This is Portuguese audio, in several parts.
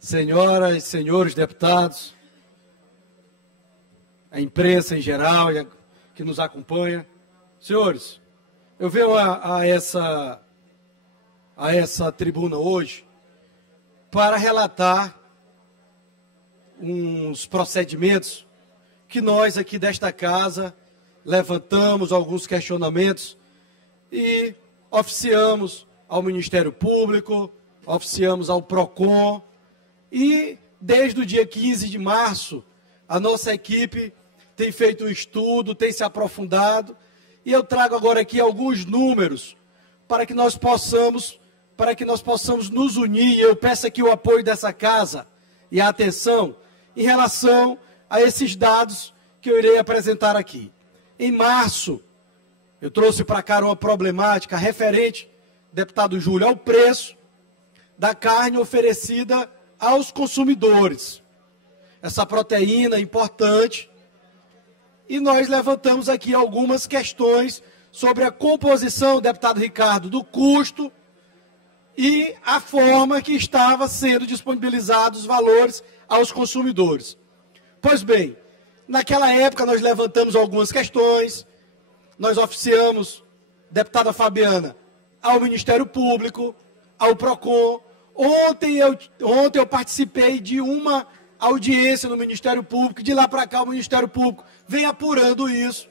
senhoras e senhores deputados, a imprensa em geral que nos acompanha. Senhores, eu venho a essa tribuna hoje para relatar uns procedimentos que nós aqui desta casa levantamos, alguns questionamentos e oficiamos ao Ministério Público, oficiamos ao PROCON e desde o dia 15 de março a nossa equipe tem feito um estudo, tem se aprofundado e eu trago agora aqui alguns números para que nós possamos nos unir. Eu peço aqui o apoio dessa casa e a atenção em relação a esses dados que eu irei apresentar aqui. Em março, eu trouxe para cá uma problemática referente, deputado Júlio, ao preço da carne oferecida aos consumidores. Essa proteína importante. E nós levantamos aqui algumas questões sobre a composição, deputado Ricardo, do custo e a forma que estava sendo disponibilizados os valores aos consumidores. Pois bem, naquela época nós levantamos algumas questões, nós oficiamos, deputada Fabiana, ao Ministério Público, ao PROCON. Ontem eu participei de uma audiência no Ministério Público, de lá para cá o Ministério Público vem apurando isso,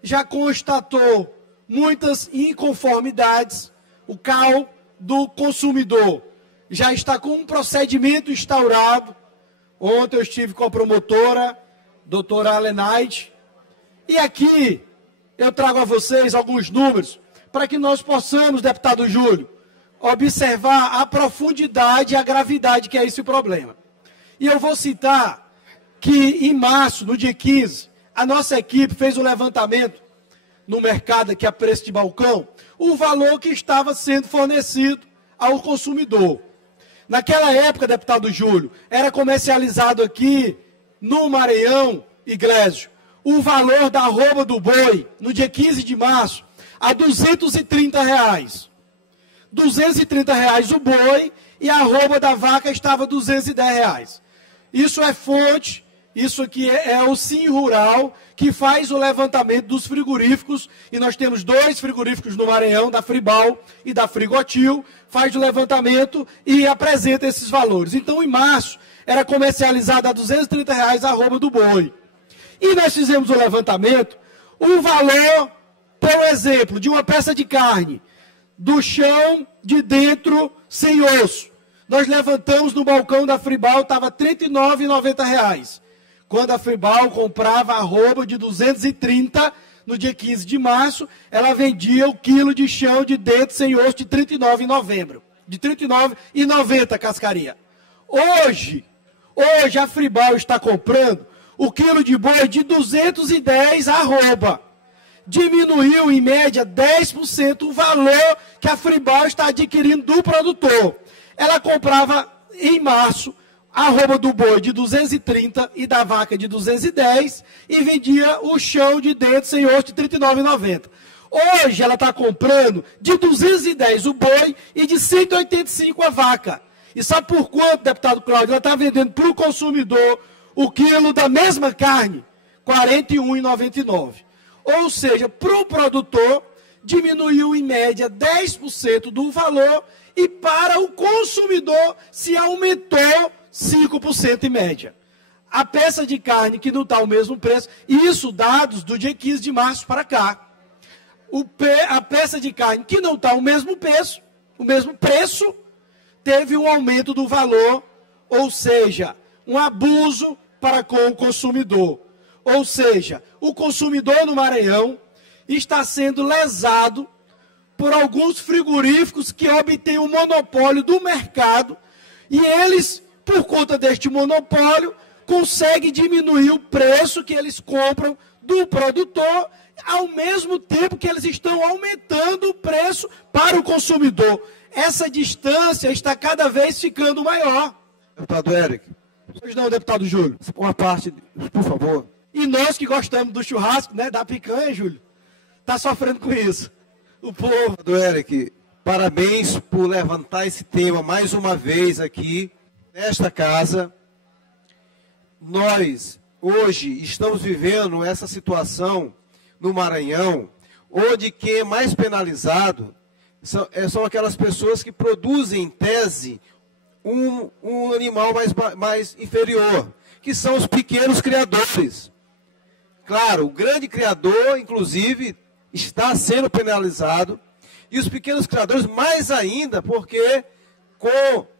já constatou muitas inconformidades, o CAL do consumidor já está com um procedimento instaurado. Ontem eu estive com a promotora, doutora Alenaide, e aqui eu trago a vocês alguns números para que nós possamos, deputado Júlio, observar a profundidade e a gravidade que é esse problema. E eu vou citar que em março, no dia 15, a nossa equipe fez um levantamento no mercado aqui a preço de balcão, o valor que estava sendo fornecido ao consumidor. Naquela época, deputado Júlio, era comercializado aqui no Maranhão, Iglesio, o valor da arroba do boi, no dia 15 de março, a R$ 230. R$ 230 o boi e a arroba da vaca estava R$ 210. Isso é fonte, isso aqui é o Sim Rural, que faz o levantamento dos frigoríficos, e nós temos 2 frigoríficos no Maranhão, da Fribal e da Frigotil, faz o levantamento e apresenta esses valores. Então, em março, era comercializado a R$ 230 a arroba do boi. E nós fizemos o levantamento, o valor, por exemplo, de uma peça de carne, do chão de dentro, sem osso. Nós levantamos no balcão da Fribal, estava R$ 39,90. Quando a Fribal comprava arroba de 230, no dia 15 de março, ela vendia o quilo de chão de dentro sem osso de R$ 39,90. De R$ 39,90, cascaria. Hoje a Fribal está comprando o quilo de boi de 210 arroba. Diminuiu em média 10% o valor que a Fribal está adquirindo do produtor. Ela comprava em março a arroba do boi de 230 e da vaca de 210 e vendia o chão de dentro sem osso de R$ 39,90. Hoje ela está comprando de 210 o boi e de 185 a vaca. E sabe por quanto, deputado Cláudio? Ela está vendendo para o consumidor o quilo da mesma carne, R$ 41,99. Ou seja, para o produtor, diminuiu em média 10% do valor e para o consumidor se aumentou 5% em média. A peça de carne que não está ao mesmo preço, isso dados do dia 15 de março para cá. A peça de carne que não está ao mesmo preço, teve um aumento do valor, ou seja, um abuso para com o consumidor. Ou seja, o consumidor no Maranhão está sendo lesado por alguns frigoríficos que obtêm o monopólio do mercado e eles, por conta deste monopólio, conseguem diminuir o preço que eles compram do produtor, ao mesmo tempo que eles estão aumentando o preço para o consumidor. Essa distância está cada vez ficando maior. Deputado Éric. Pois não, deputado Júlio. Uma parte, por favor. E nós que gostamos do churrasco, né, da picanha, Júlio, está sofrendo com isso. O povo. Deputado Éric, parabéns por levantar esse tema mais uma vez aqui. Nesta casa, nós hoje estamos vivendo essa situação no Maranhão, onde quem é mais penalizado são aquelas pessoas que produzem, em tese, um animal mais inferior, que são os pequenos criadores. Claro, o grande criador, inclusive, está sendo penalizado, e os pequenos criadores mais ainda, porque com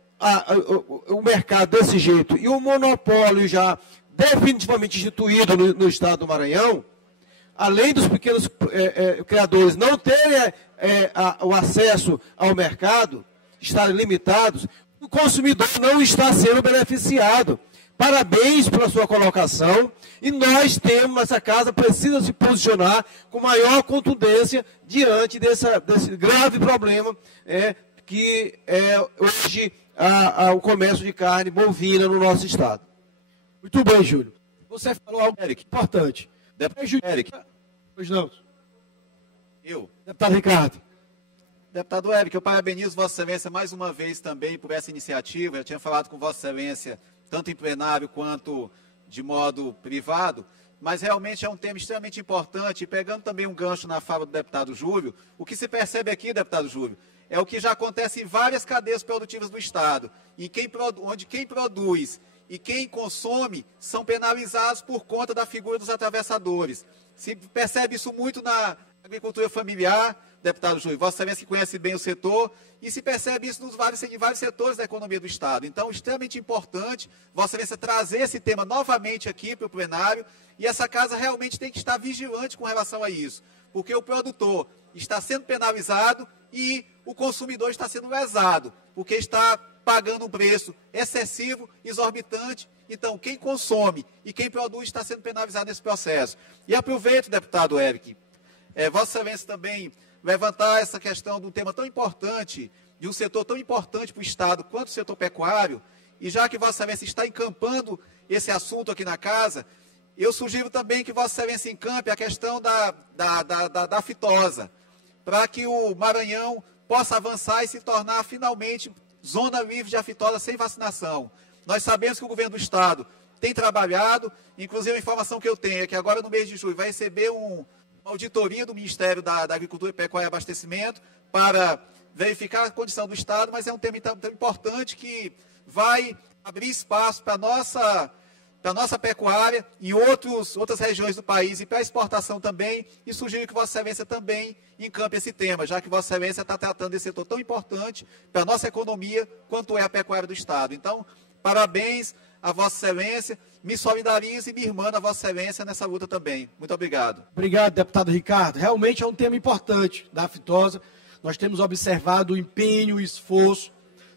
o mercado desse jeito e o monopólio já definitivamente instituído no estado do Maranhão, além dos pequenos criadores não terem o acesso ao mercado, estarem limitados, o consumidor não está sendo beneficiado. Parabéns pela sua colocação, e nós temos, essa casa precisa se posicionar com maior contundência diante desse grave problema que é hoje o comércio de carne bovina no nosso estado. Muito bem, Júlio. Você falou algo, Eric, importante. Eric. Pois não. Eu. Deputado Ricardo. Deputado Eric, eu parabenizo Vossa Excelência mais uma vez também por essa iniciativa. Eu tinha falado com Vossa Excelência, tanto em plenário quanto de modo privado, mas realmente é um tema extremamente importante. E pegando também um gancho na fala do deputado Júlio, o que se percebe aqui, deputado Júlio, é o que já acontece em várias cadeias produtivas do Estado, onde quem produz e quem consome são penalizados por conta da figura dos atravessadores. Se percebe isso muito na agricultura familiar, deputado Júlio, Vossa Excelência que conhece bem o setor, e se percebe isso em vários setores da economia do Estado. Então, extremamente importante Vossa Excelência trazer esse tema novamente aqui para o plenário, e essa casa realmente tem que estar vigilante com relação a isso, porque o produtor está sendo penalizado e o consumidor está sendo lesado, porque está pagando um preço excessivo, exorbitante. Então, quem consome e quem produz está sendo penalizado nesse processo. E aproveito, deputado Eric, Vossa Excelência também levantar essa questão de um tema tão importante, de um setor tão importante para o Estado quanto o setor pecuário, e já que Vossa Excelência está encampando esse assunto aqui na casa, eu sugiro também que Vossa Excelência encampe a questão da aftosa, para que o Maranhão possa avançar e se tornar finalmente zona livre de aftosa sem vacinação. Nós sabemos que o governo do Estado tem trabalhado, inclusive a informação que eu tenho é que agora no mês de julho vai receber uma auditoria do Ministério da Agricultura, Pecuária e Abastecimento para verificar a condição do Estado, mas é um tema tão importante que vai abrir espaço para a nossa pecuária em outras regiões do país e para a exportação também, e sugiro que Vossa Excelência também encampe esse tema, já que Vossa Excelência está tratando desse setor tão importante para a nossa economia quanto é a pecuária do Estado. Então, parabéns a Vossa Excelência, me solidarizo e me irmã a Vossa Excelência nessa luta também. Muito obrigado. Obrigado, deputado Ricardo. Realmente é um tema importante da aftosa. Nós temos observado o empenho e esforço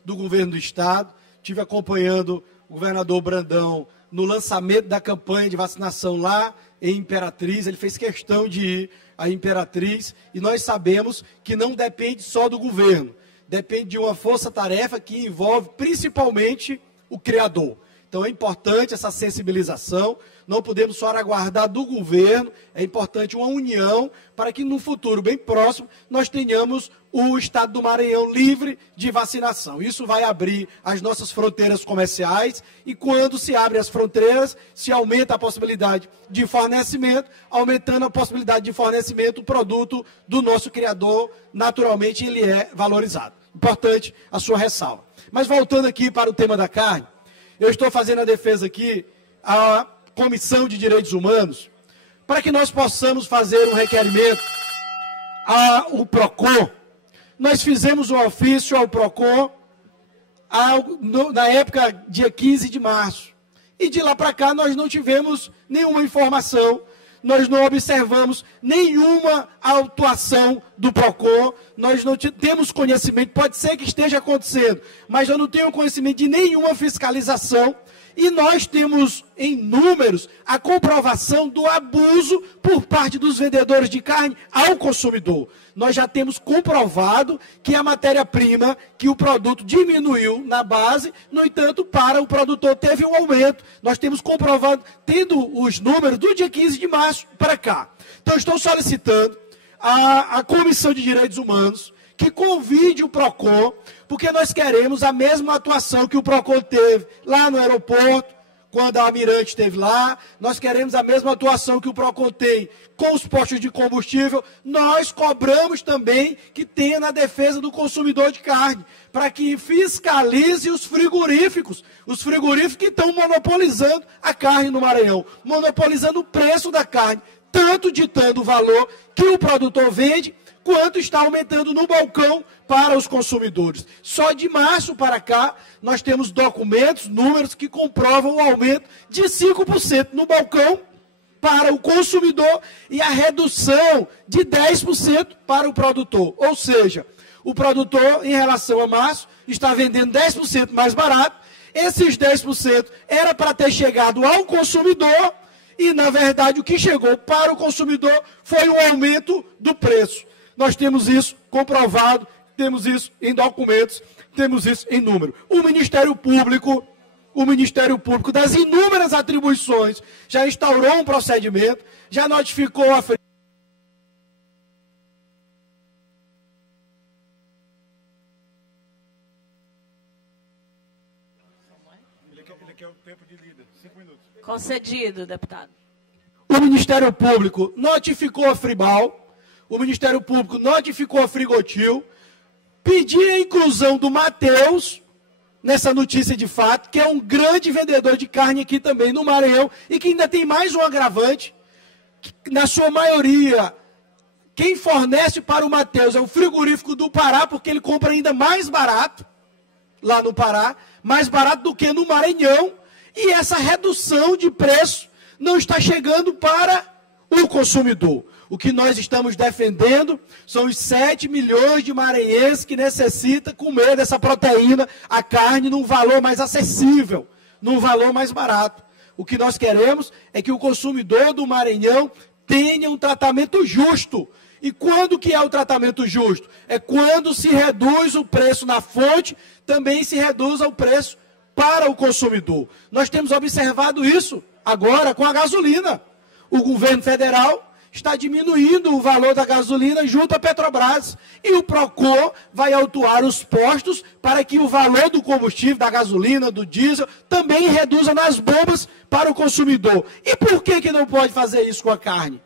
do governo do Estado. Estive acompanhando o governador Brandão no lançamento da campanha de vacinação lá em Imperatriz. Ele fez questão de ir à Imperatriz, e nós sabemos que não depende só do governo, depende de uma força-tarefa que envolve principalmente o criador. Então é importante essa sensibilização, não podemos só aguardar do governo, é importante uma união para que no futuro bem próximo nós tenhamos o estado do Maranhão livre de vacinação. Isso vai abrir as nossas fronteiras comerciais, e quando se abre as fronteiras, se aumenta a possibilidade de fornecimento, aumentando a possibilidade de fornecimento, o produto do nosso criador, naturalmente ele é valorizado. Importante a sua ressalva. Mas voltando aqui para o tema da carne, eu estou fazendo a defesa aqui à Comissão de Direitos Humanos, para que nós possamos fazer um requerimento ao PROCON. Nós fizemos um ofício ao PROCON na época, dia 15 de março. E de lá para cá nós não tivemos nenhuma informação, nós não observamos nenhuma atuação do PROCON, nós não temos conhecimento, pode ser que esteja acontecendo, mas eu não tenho conhecimento de nenhuma fiscalização. E nós temos em números a comprovação do abuso por parte dos vendedores de carne ao consumidor. Nós já temos comprovado que a matéria-prima, que o produto diminuiu na base, no entanto, para o produtor teve um aumento. Nós temos comprovado, tendo os números do dia 15 de março para cá. Então, estou solicitando à Comissão de Direitos Humanos que convide o PROCON, porque nós queremos a mesma atuação que o PROCON teve lá no aeroporto, quando a Almirante esteve lá, nós queremos a mesma atuação que o PROCON tem com os postos de combustível, nós cobramos também que tenha na defesa do consumidor de carne, para que fiscalize os frigoríficos que estão monopolizando a carne no Maranhão, monopolizando o preço da carne, tanto ditando o valor que o produtor vende, quanto está aumentando no balcão para os consumidores. Só de março para cá, nós temos documentos, números que comprovam o aumento de 5% no balcão para o consumidor e a redução de 10% para o produtor. Ou seja, o produtor, em relação a março, está vendendo 10% mais barato. Esses 10% era para ter chegado ao consumidor e, na verdade, o que chegou para o consumidor foi um aumento do preço. Nós temos isso comprovado, temos isso em documentos, temos isso em número. O Ministério Público, das inúmeras atribuições, já instaurou um procedimento, já notificou a Ele quer o tempo de líder, 5 minutos. Concedido, deputado. O Ministério Público notificou a Fribal, o Ministério Público notificou a Frigotil, pediu a inclusão do Matheus nessa notícia de fato, que é um grande vendedor de carne aqui também no Maranhão, e que ainda tem mais um agravante, que, na sua maioria, quem fornece para o Matheus é o frigorífico do Pará, porque ele compra ainda mais barato, lá no Pará, mais barato do que no Maranhão, e essa redução de preço não está chegando para o consumidor. O que nós estamos defendendo são os 7 milhões de maranhenses que necessitam comer dessa proteína, a carne, num valor mais acessível, num valor mais barato. O que nós queremos é que o consumidor do Maranhão tenha um tratamento justo. E quando que é o tratamento justo? É quando se reduz o preço na fonte, também se reduz o preço para o consumidor. Nós temos observado isso agora com a gasolina. O governo federal está diminuindo o valor da gasolina junto à Petrobras. E o PROCON vai autuar os postos para que o valor do combustível, da gasolina, do diesel, também reduza nas bombas para o consumidor. E por que não pode fazer isso com a carne?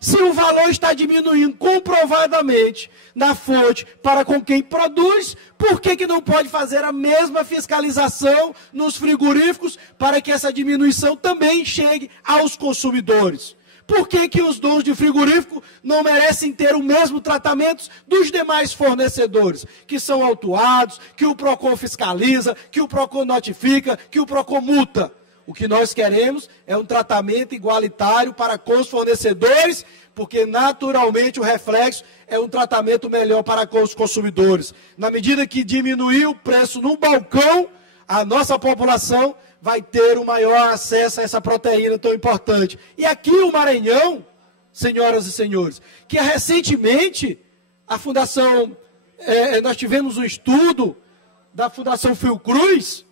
Se o valor está diminuindo comprovadamente na fonte para com quem produz, por que não pode fazer a mesma fiscalização nos frigoríficos para que essa diminuição também chegue aos consumidores? Por que os donos de frigorífico não merecem ter o mesmo tratamento dos demais fornecedores, que são autuados, que o PROCON fiscaliza, que o PROCON notifica, que o PROCON multa? O que nós queremos é um tratamento igualitário para com os fornecedores, porque naturalmente o reflexo é um tratamento melhor para com os consumidores. Na medida que diminuir o preço no balcão, a nossa população vai ter o maior acesso a essa proteína tão importante. E aqui o Maranhão, senhoras e senhores, que recentemente a Fundação, nós tivemos um estudo da Fundação Fiocruz,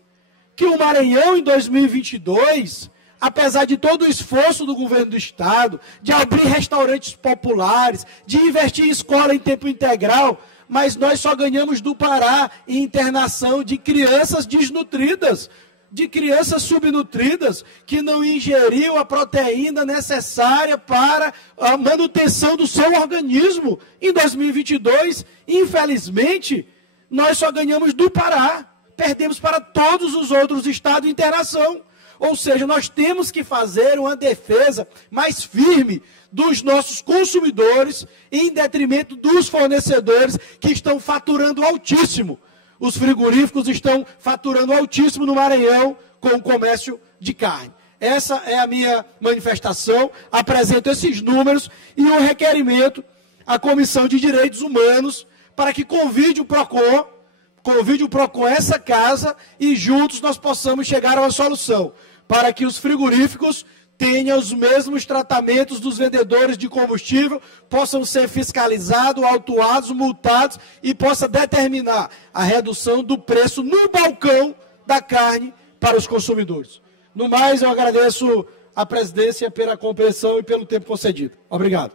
que o Maranhão em 2022, apesar de todo o esforço do governo do estado, de abrir restaurantes populares, de investir em escola em tempo integral, mas nós só ganhamos do Pará em internação de crianças desnutridas, de crianças subnutridas, que não ingeriam a proteína necessária para a manutenção do seu organismo. Em 2022, infelizmente, nós só ganhamos do Pará, perdemos para todos os outros estados em internação. Ou seja, nós temos que fazer uma defesa mais firme dos nossos consumidores, em detrimento dos fornecedores que estão faturando altíssimo. Os frigoríficos estão faturando altíssimo no Maranhão com o comércio de carne. Essa é a minha manifestação, apresento esses números e um requerimento à Comissão de Direitos Humanos para que convide o PROCON a essa casa e juntos nós possamos chegar a uma solução, para que os frigoríficos tenham os mesmos tratamentos dos vendedores de combustível, possam ser fiscalizados, autuados, multados e possa determinar a redução do preço no balcão da carne para os consumidores. No mais, eu agradeço à presidência pela compreensão e pelo tempo concedido. Obrigado.